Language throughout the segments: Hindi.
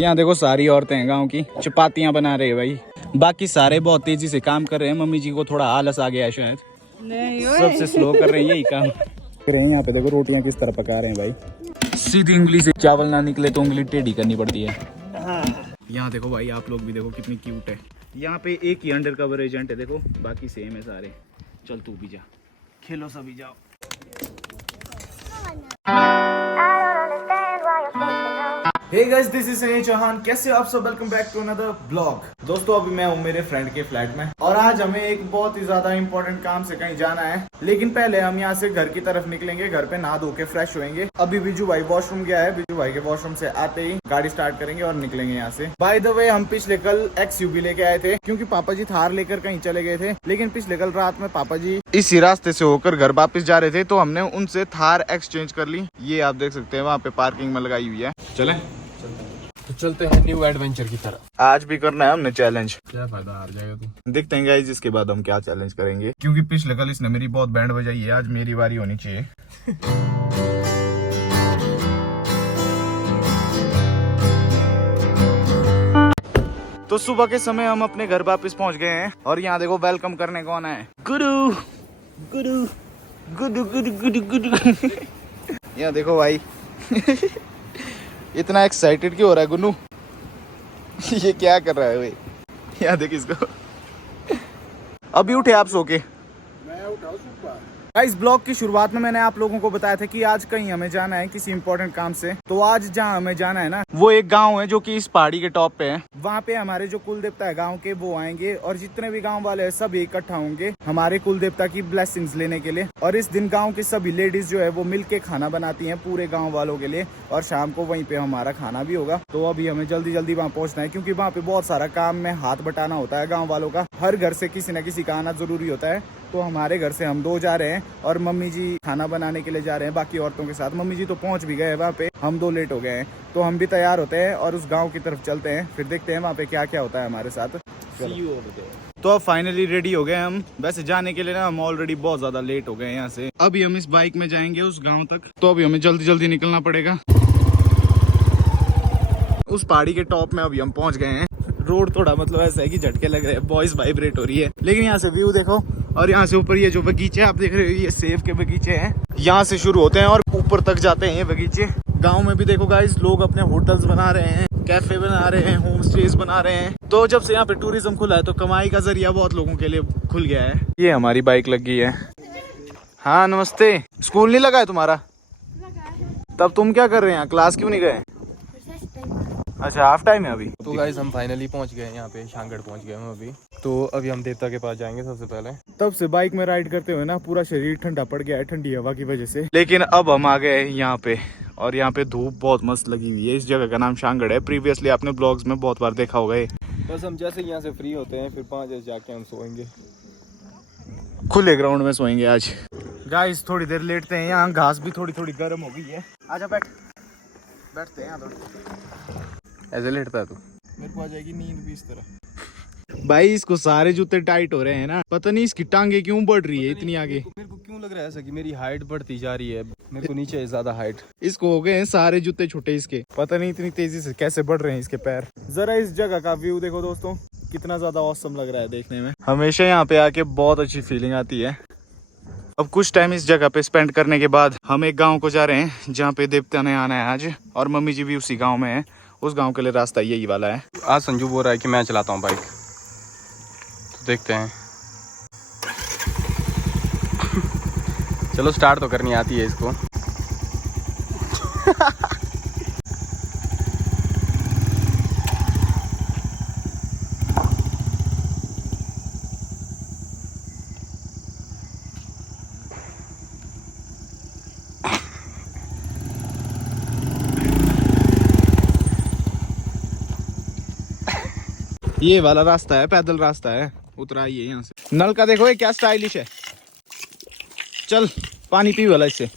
यहाँ देखो सारी औरतें हैं गांव की, चपातियाँ बना रहे हैं भाई। बाकी सारे बहुत तेजी से काम कर रहे हैं। मम्मी जी को थोड़ा आलस आ गया है शायद, सबसे स्लो कर रहे हैं यही काम कर रहे हैं। यहाँ पे देखो रोटियाँ किस तरह पका रहे हैं भाई। सीधी उंगली से चावल ना निकले तो उंगली टेढ़ी करनी पड़ती है। यहाँ देखो भाई, आप लोग भी देखो कितनी क्यूट है। यहाँ पे एक ही अंडर कवर एजेंट है देखो, बाकी सेम है सारे। चल तू भी जा, खेलो सभी जाओ। Hey guys, this is Sanjay Chauhan. कैसे हो आप सब? Welcome back to another blog. दोस्तों अभी मैं हूँ मेरे फ्रेंड के फ्लैट में और आज हमें एक बहुत ही ज्यादा इंपॉर्टेंट काम से कहीं जाना है। लेकिन पहले हम यहाँ से घर की तरफ निकलेंगे, घर पे नहा धो के फ्रेश होएंगे। अभी बिजू भाई वॉशरूम गया है, बिजू भाई के वॉशरूम से आते ही गाड़ी स्टार्ट करेंगे और निकलेंगे यहाँ से। बाय द वे, हम पिछले कल XUV लेके आए थे क्योंकि पापा जी थार लेकर कहीं चले गए थे। लेकिन पिछले कल रात में पापा जी इसी रास्ते से होकर घर वापस जा रहे थे, तो हमने उनसे थार एक्सचेंज कर ली। ये आप देख सकते हैं वहाँ पे पार्किंग में लगाई हुई है। चले तो चलते हैं न्यू एडवेंचर की तरफ। आज भी करना है हमने चैलेंज। क्या फायदा, हार जाएगा तू। देखते हैं गाइस इसके बाद हम क्या चैलेंज करेंगे, क्योंकि पिछले कल इसने मेरी बहुत बैंड बजाई है। आज मेरी बारी होनी चाहिए। तो सुबह के समय हम अपने घर वापस पहुंच गए हैं और यहाँ देखो वेलकम करने कौन है। गुरु गुरु गुरु गुरु गुरु गुरु यहाँ देखो भाई इतना एक्साइटेड क्यों हो रहा है गुन्नू? ये क्या कर रहा है भाई? यहाँ देख इसको। अभी उठे आप सो के? मैं उठा सुबह। इस ब्लॉग की शुरुआत में मैंने आप लोगों को बताया था कि आज कहीं हमें जाना है किसी इंपॉर्टेंट काम से। तो आज जहाँ हमें जाना है ना, वो एक गांव है जो कि इस पहाड़ी के टॉप पे है। वहाँ पे हमारे जो कुल देवता है गांव के, वो आएंगे और जितने भी गांव वाले हैं सब इकट्ठा होंगे हमारे कुल देवता की ब्लेसिंग्स लेने के लिए। और इस दिन गाँव की सभी लेडीज जो है वो मिल के खाना बनाती है पूरे गाँव वालों के लिए, और शाम को वहीं पे हमारा खाना भी होगा। तो अभी हमें जल्दी जल्दी वहाँ पहुँचना है क्योंकि वहाँ पे बहुत सारा काम में हाथ बटाना होता है गाँव वालों का। हर घर से किसी न किसी का आना जरूरी होता है। तो हमारे घर से हम 2 जा रहे हैं और मम्मी जी खाना बनाने के लिए जा रहे हैं बाकी औरतों के साथ। मम्मी जी तो पहुंच भी गए वहाँ पे, हम 2 लेट हो गए हैं। तो हम भी तैयार होते हैं और उस गांव की तरफ चलते हैं, फिर देखते हैं वहाँ पे क्या क्या होता है हमारे साथ। तो अब फाइनली रेडी हो गए हम। वैसे जाने के लिए ना हम ऑलरेडी बहुत ज्यादा लेट हो गए यहाँ से। अभी हम इस बाइक में जाएंगे उस गाँव तक, तो अभी हमें जल्दी जल्दी निकलना पड़ेगा। उस पहाड़ी के टॉप में अभी हम पहुंच गए हैं। रोड थोड़ा मतलब ऐसा है कि झटके लग रहे हैं, वॉइस वाइब्रेट हो रही है, लेकिन यहाँ से व्यू देखो। और यहाँ से ऊपर ये जो बगीचे आप देख रहे हो, ये सेब के बगीचे हैं। यहाँ से शुरू होते हैं और ऊपर तक जाते हैं ये बगीचे। गांव में भी देखो गाइस, लोग अपने होटल्स बना रहे हैं, कैफे बना रहे हैं, होम स्टेज बना रहे हैं। तो जब से यहाँ पे टूरिज्म खुला है तो कमाई का जरिया बहुत लोगों के लिए खुल गया है। ये हमारी बाइक लग गई है। हाँ नमस्ते। स्कूल नहीं लगा है तुम्हारा? तब तुम क्या कर रहे हैं यहाँ, क्लास क्यों नहीं गए? अच्छा हाफ टाइम है अभी। तो गाइस हम फाइनली पहुंच गए यहाँ पे, शांगड़ पहुंच गए हम अभी। तो अभी हम देवता के पास जाएंगे सबसे पहले। तब से बाइक में राइड करते हुए ना पूरा शरीर ठंडा पड़ गया है ठंडी हवा की वजह से। लेकिन अब हम आ गए यहाँ पे और यहाँ पे धूप बहुत मस्त लगी हुई है। इस जगह का नाम शांगड़ है। प्रीवियसली आपने ब्लॉग्स में बहुत बार देखा होगा। बस हम जैसे यहाँ से फ्री होते हैं फिर 5 बजे जाके हम सोएंगे, खुले ग्राउंड में सोएंगे आज। गाइस थोड़ी देर लेटते हैं, यहाँ घास भी थोड़ी थोड़ी गर्म हो गई है। आजा बैठते हैं यहाँ थोड़ी। ऐसे लेटता है तू? मेरे को आ जाएगी नींद भी इस तरह। भाई इसको सारे जूते टाइट हो रहे हैं ना, पता नहीं इसकी टांगे क्यों बढ़ रही है इतनी आगे। मेरे को क्यों लग रहा है ऐसा कि मेरी हाइट बढ़ती जा रही है, मेरे को नीचे है ज्यादा हाइट। इसको हो गए हैं सारे जूते छोटे इसके, पता नहीं इतनी तेजी से कैसे बढ़ रहे हैं इसके पैर। जरा इस जगह का व्यू देखो दोस्तों, कितना ज्यादा ऑसम लग रहा है देखने में। हमेशा यहाँ पे आके बहुत अच्छी फीलिंग आती है। अब कुछ टाइम इस जगह पे स्पेंड करने के बाद हम एक गाँव को जा रहे हैं जहाँ पे देवता ने आना है आज, और मम्मी जी भी उसी गाँव में है। उस गांव के लिए रास्ता यही वाला है। आज संजू बोल रहा है कि मैं चलाता हूँ बाइक, तो देखते हैं। चलो स्टार्ट तो करनी आती है इसको। ये वाला रास्ता है, पैदल रास्ता है, उतराइए यहाँ से। नल का देखो ये क्या स्टाइलिश है। चल पानी पी वाला इससे।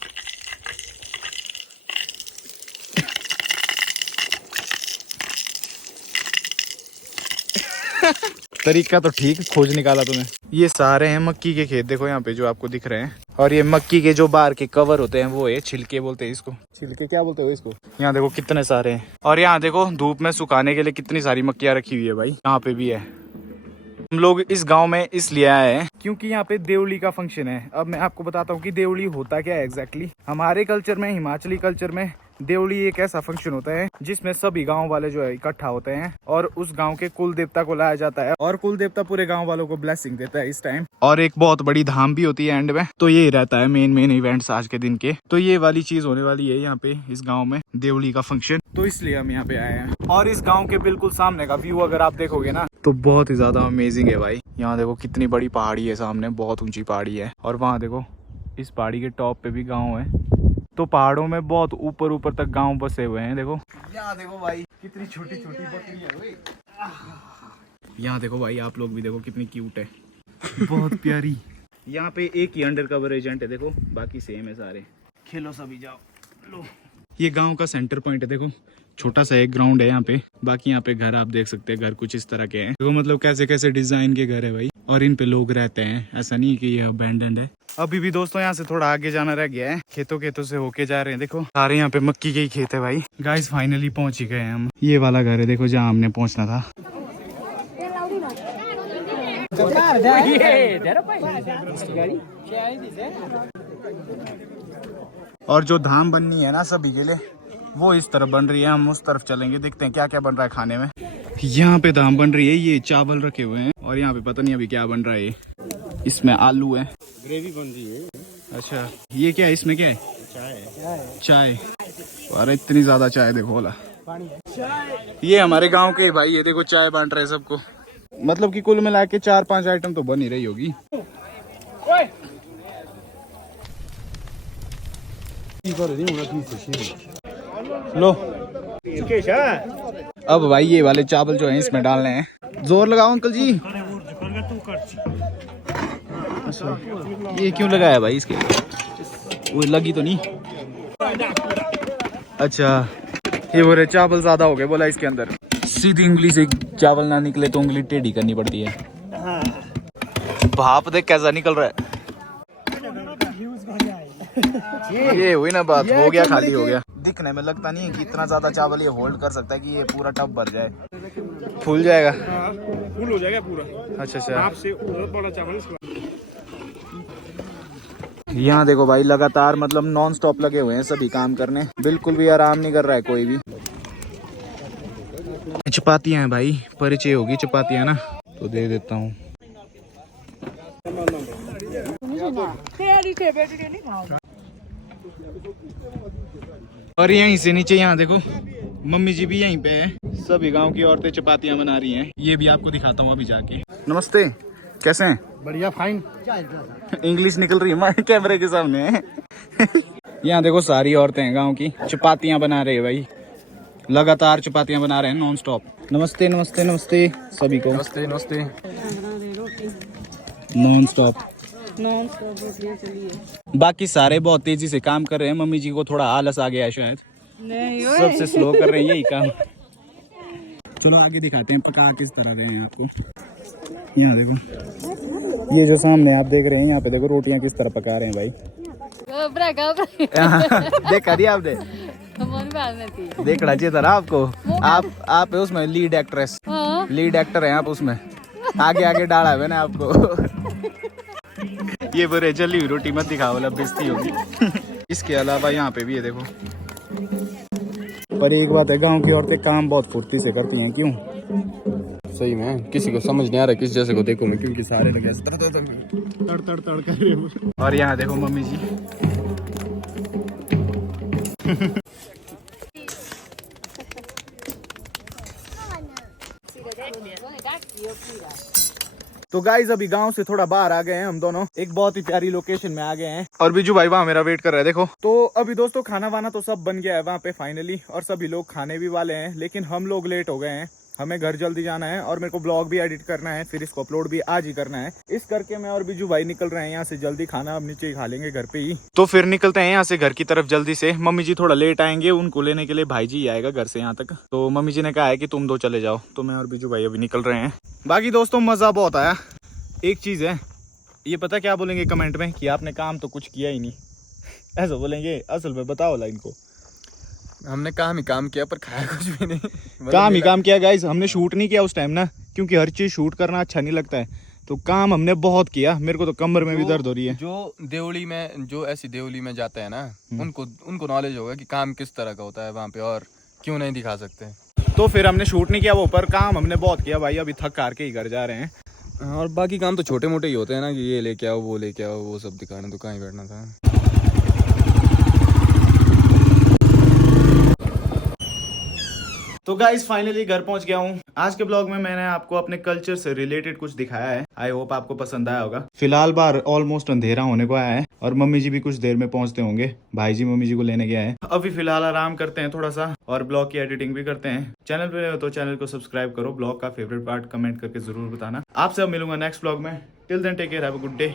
तरीका तो ठीक खोज निकाला तुम्हें। ये सारे हैं मक्की के खेत, देखो यहाँ पे जो आपको दिख रहे हैं और ये मक्की के जो बाहर के कवर होते हैं वो है छिलके बोलते हैं इसको। छिलके क्या बोलते हो इसको? यहाँ देखो कितने सारे हैं। और यहाँ देखो धूप में सुखाने के लिए कितनी सारी मक्कियाँ रखी हुई है भाई। यहाँ पे भी है। हम लोग इस गांव में इसलिए आए हैं क्योंकि यहाँ पे देवली का फंक्शन है। अब मैं आपको बताता हूँ कि देवली होता क्या है एग्जैक्टली। हमारे कल्चर में, हिमाचली कल्चर में देवली एक ऐसा फंक्शन होता है जिसमें सभी गांव वाले जो है इकट्ठा होते हैं और उस गांव के कुल देवता को लाया जाता है और कुल देवता पूरे गांव वालों को ब्लेसिंग देता है इस टाइम। और एक बहुत बड़ी धाम भी होती है एंड में। तो ये रहता है मेन इवेंट्स आज के दिन के। तो ये वाली चीज होने वाली है यहाँ पे इस गाँव में, देवली का फंक्शन। तो इसलिए हम यहाँ पे आए हैं। और इस गाँव के बिल्कुल सामने का व्यू अगर आप देखोगे ना तो बहुत ही ज्यादा अमेजिंग है भाई। यहाँ देखो कितनी बड़ी पहाड़ी है सामने, बहुत ऊंची पहाड़ी है। और वहाँ देखो इस पहाड़ी के टॉप पे भी गाँव है। तो पहाड़ों में बहुत ऊपर तक गांव बसे हुए हैं। देखो यहाँ देखो भाई कितनी छोटी छोटी बकरी है। यहाँ देखो भाई आप लोग भी देखो कितनी क्यूट है, बहुत प्यारी। यहाँ पे एक ही अंडर कवर एजेंट है देखो, बाकी सेम है सारे। खेलो सभी जाओ लो। ये गांव का सेंटर पॉइंट है देखो, छोटा सा एक ग्राउंड है यहाँ पे। बाकी यहाँ पे घर आप देख सकते हैं, घर कुछ इस तरह के हैं। देखो मतलब कैसे कैसे डिजाइन के घर है भाई। और इन पे लोग रहते हैं, ऐसा नहीं कि ये अबैंडन्ड है। अभी भी दोस्तों यहाँ से थोड़ा आगे जाना रह गया है, खेतों से होके जा रहे हैं। देखो सारे यहाँ पे मक्की के ही खेत है भाई। गाइस फाइनली पहुंच ही गए हैं हम। ये वाला घर है देखो जहाँ हमने पहुंचना था। और जो धाम बननी है ना सभी के लिए वो इस तरफ बन रही है। हम उस तरफ चलेंगे, देखते हैं क्या क्या बन रहा है खाने में। यहाँ पे धाम बन रही है, ये चावल रखे हुए हैं। और यहाँ पे पता नहीं अभी क्या बन रहा है। इसमें आलू है, ग्रेवी बन रही है। अच्छा ये क्या है, इसमें क्या है? चाय। अरे इतनी ज्यादा चाय देखो बोला। ये हमारे गांव के भाई, ये देखो चाय बांट रहे हैं सबको। मतलब कि कुल मिला के 4-5 आइटम तो बन ही रही होगी। लो अब भाई ये वाले चावल जो हैं इसमें डालने हैं। जोर लगाओ अंकल जी। अच्छा ये क्यों लगाया भाई इसके? वो लगी तो नहीं? अच्छा ये बोले चावल ज्यादा हो गए बोला इसके अंदर। सीधी उंगली से चावल ना निकले तो उंगली टेढ़ी करनी पड़ती है। भाप देख कैसा निकल रहा है। ये हुई ना बात, हो गया खाली हो गया। दिखने में लगता नहीं है कि इतना ज्यादा चावल ये होल्ड कर सकता है कि ये पूरा टब भर जाए। फूल जाएगा, फुल हो जाएगा पूरा। अच्छा आपसे बड़ा चावल। यहाँ देखो भाई लगातार मतलब नॉन स्टॉप लगे हुए हैं सभी काम करने, बिल्कुल भी आराम नहीं कर रहा है कोई भी। चपातियाँ हैं भाई, परिचय होगी चपातियाँ ना तो दे देता हूँ। और यहीं से नीचे यहाँ देखो मम्मी जी भी यहीं पे है। सभी गांव की औरतें चपातियाँ बना रही हैं। ये भी आपको दिखाता हूँ अभी जाके। नमस्ते, कैसे हैं? बढ़िया फाइन। इंग्लिश निकल रही है हमारे कैमरे के सामने। यहाँ देखो सारी औरतें हैं गांव की, चपातियाँ बना रहे हैं भाई। लगातार चपातियाँ बना रहे हैं नॉन स्टॉप। नमस्ते नमस्ते नमस्ते सभी को। नमस्ते नमस्ते। नॉन स्टॉप बाकी सारे बहुत तेजी से काम कर रहे हैं। मम्मी जी को थोड़ा आलस आ गया है शायद, सबसे स्लो कर रहे हैं यही काम। चलो आगे दिखाते हैं पका किस तरह रहे हैं आपको। यहाँ देखो ये जो सामने आप देख रहे हैं, यहाँ पे देखो रोटियां किस तरह पका रहे हैं भाई। देखा दिया आपने? देखना चाहिए था ना आपको। आप है उसमें लीड एक्ट्रेस, लीड एक्टर है आप उसमें। आगे आगे डाला है मैंने आपको। ये बुरे जली हुई रोटी मत दिखाओ, मतलब बेइज्जती होगी। इसके अलावा यहाँ पे भी है देखो। पर एक बात है, गांव की औरतें काम बहुत फुर्ती से करती हैं। क्यों? सही में किसी को समझ नहीं आ रहा किस जैसे को देखो मैं, क्योंकि सारे लगे तड़ कर रहे हैं। और यहाँ देखो मम्मी जी। तो गाइज अभी गांव से थोड़ा बाहर आ गए हैं हम दोनों, एक बहुत ही प्यारी लोकेशन में आ गए हैं। और बिजू भाई वहाँ मेरा वेट कर रहा है देखो। तो अभी दोस्तों खाना वाना तो सब बन गया है वहाँ पे फाइनली, और सभी लोग खाने भी वाले हैं। लेकिन हम लोग लेट हो गए हैं, हमें घर जल्दी जाना है और मेरे को ब्लॉग भी एडिट करना है, फिर इसको अपलोड भी आज ही करना है। इस करके मैं और बिजू भाई निकल रहे हैं यहाँ से जल्दी। खाना अब नीचे ही खा लेंगे घर पे ही। तो फिर निकलते हैं यहाँ से घर की तरफ जल्दी से। मम्मी जी थोड़ा लेट आएंगे, उनको लेने के लिए भाई जी आएगा घर से यहाँ तक। तो मम्मी जी ने कहा है कि तुम दो चले जाओ, तो मैं और बिजू भाई अभी निकल रहे हैं। बाकी दोस्तों मजा बहुत आया। एक चीज है, ये पता क्या बोलेंगे कमेंट में कि आपने काम तो कुछ किया ही नहीं। ऐसा बोलेंगे। असल में बताओ ला इनको। हमने काम ही काम किया पर खाया कुछ भी नहीं। मतलब काम ही काम किया गाइस। हमने शूट नहीं किया उस टाइम ना, क्योंकि हर चीज शूट करना अच्छा नहीं लगता है। तो काम हमने बहुत किया। मेरे को तो कमर में भी दर्द हो रही है। जो देवली में, जो ऐसी देवली में जाते हैं ना, उनको नॉलेज होगा कि काम किस तरह का होता है वहाँ पे और क्यों नहीं दिखा सकते। तो फिर हमने शूट नहीं किया वो, पर काम हमने बहुत किया भाई। अभी थक हार के ही घर जा रहे हैं। और बाकी काम तो छोटे मोटे ही होते हैं ना, कि ये लेके आओ वो लेके आओ, वो सब दिखाने तो कहाँ ही बैठना था। तो गाइस फाइनली घर पहुंच गया हूं। आज के ब्लॉग में मैंने आपको अपने कल्चर से रिलेटेड कुछ दिखाया है। आई होप आपको पसंद आया होगा। फिलहाल बार ऑलमोस्ट अंधेरा होने को आया है और मम्मी जी भी कुछ देर में पहुंचते होंगे। भाई जी मम्मी जी को लेने गया है। अभी फिलहाल आराम करते हैं थोड़ा सा और ब्लॉग की एडिटिंग भी करते हैं। चैनल पे हो तो चैनल को सब्सक्राइब करो। ब्लॉग का फेवरेट पार्ट कमेंट करके जरूर बताना। आपसे अब मिलूंगा नेक्स्ट ब्लॉग में। Till then take care, have a good day.